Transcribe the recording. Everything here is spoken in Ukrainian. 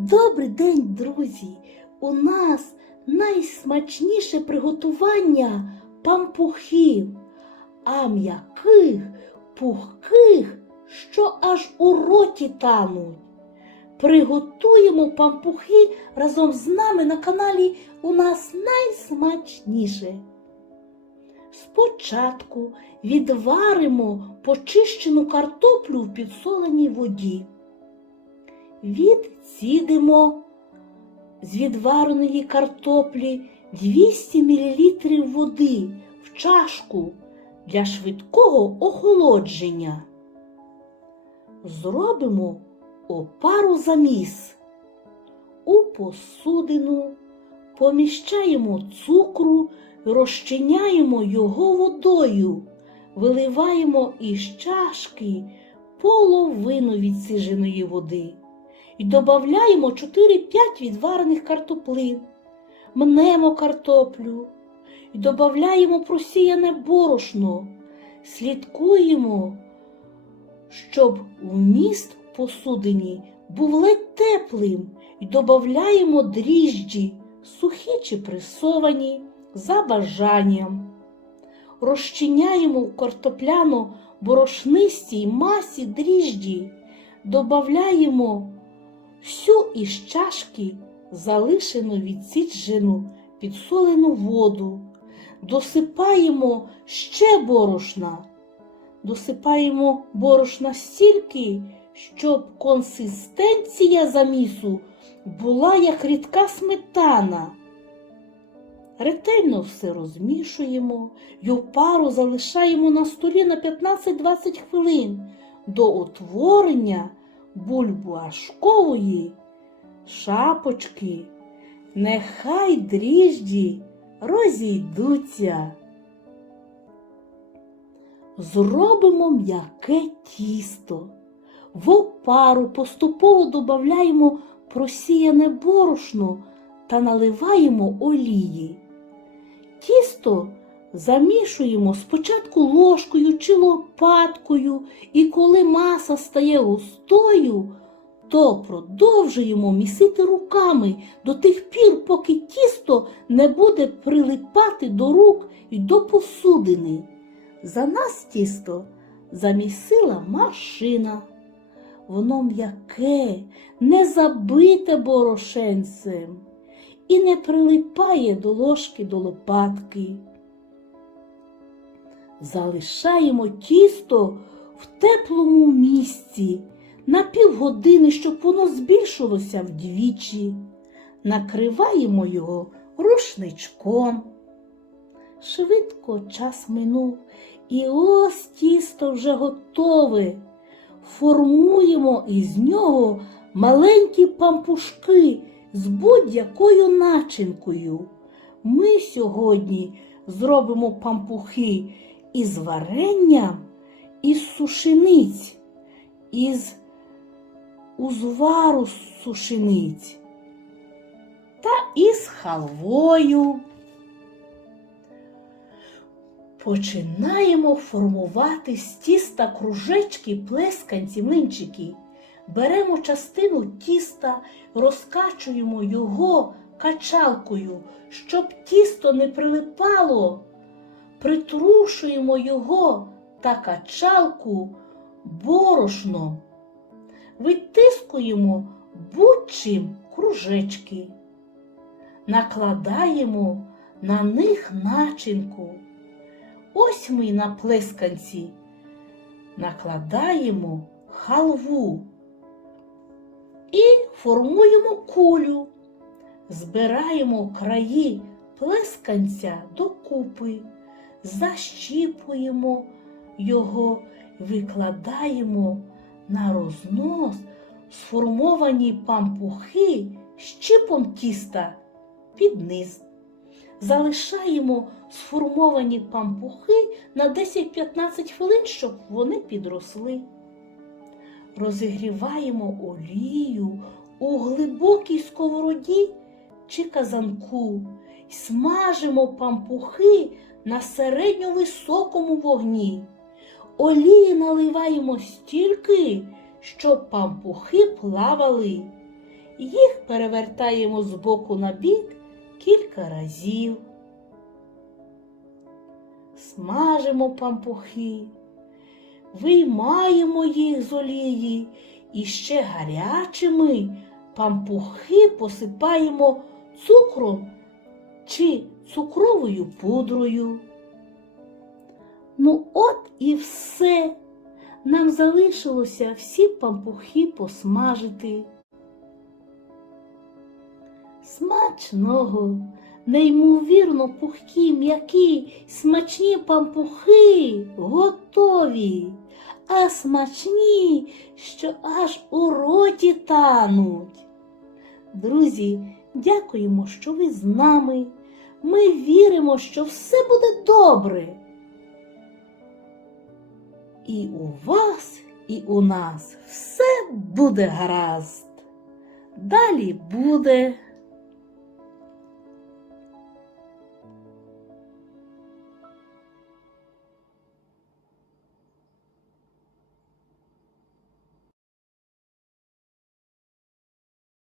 Добрий день, друзі! У нас найсмачніше приготування пампухів, а м'яких, пухких, що аж у роті тануть. Приготуємо пампухи разом з нами на каналі у нас найсмачніше. Спочатку відваримо почищену картоплю в підсоленій воді. Відцідимо з відвареної картоплі 200 мл води в чашку для швидкого охолодження. Зробимо опару заміс. У посудину поміщаємо цукру, розчиняємо його водою, виливаємо із чашки половину відсіженої води і додаємо 4-5 відварених картоплин, мнемо картоплю. І додаємо просіяне борошно, слідкуємо, щоб вміст посудині був ледь теплим. І додаємо дріжджі, сухі чи пресовані, за бажанням. Розчиняємо в картопляно борошнистій масі дріжджі, додаємо всю із чашки залишену відсіджену підсолену воду, досипаємо ще борошна, досипаємо борошна стільки, щоб консистенція замісу була як рідка сметана. Ретельно все розмішуємо й опару залишаємо на столі на 15-20 хвилин до утворення бульбашкової шапочки. Нехай дріжджі розійдуться. Зробимо м'яке тісто. В опару поступово додаємо просіяне борошно та наливаємо олії. Тісто замішуємо спочатку ложкою чи лопаткою, і коли маса стає густою, то продовжуємо місити руками до тих пір, поки тісто не буде прилипати до рук і до посудини. За нас тісто замісила машина. Воно м'яке, не забите борошенцем і не прилипає до ложки до лопатки. Залишаємо тісто в теплому місці на півгодини, щоб воно збільшилося вдвічі. Накриваємо його рушничком. Швидко час минув, і ось тісто вже готове. Формуємо із нього маленькі пампушки з будь-якою начинкою. Ми сьогодні зробимо пампухи із варенням, із сушениць, із узвару з сушениць та із халвою. Починаємо формувати з тіста кружечки, плесканці, млинчики. Беремо частину тіста, розкачуємо його качалкою, щоб тісто не прилипало. Притрушуємо його та качалку борошном. Витискуємо будь-чим кружечки. Накладаємо на них начинку. Ось ми на плесканці накладаємо халву і формуємо кулю, збираємо краї плесканця докупи, защіпуємо його, викладаємо на рознос сформовані пампухи щіпом тіста під низ. Залишаємо сформовані пампухи на 10-15 хвилин, щоб вони підросли. Розігріваємо олію у глибокій сковороді чи казанку смажимо пампухи на середньовисокому вогні. Олії наливаємо стільки, щоб пампухи плавали. Їх перевертаємо з боку на бік кілька разів. Смажимо пампухи, виймаємо їх з олії і ще гарячими пампухи посипаємо цукром чи цукровою пудрою. Ну, от і все. Нам залишилося всі пампухи посмажити. Смачного, неймовірно пухкі, м'які, смачні пампухи готові, а смачні, що аж у роті тануть. Друзі, дякуємо, що ви з нами. Ми віримо, що все буде добре. І у вас, і у нас все буде гаразд. Далі буде.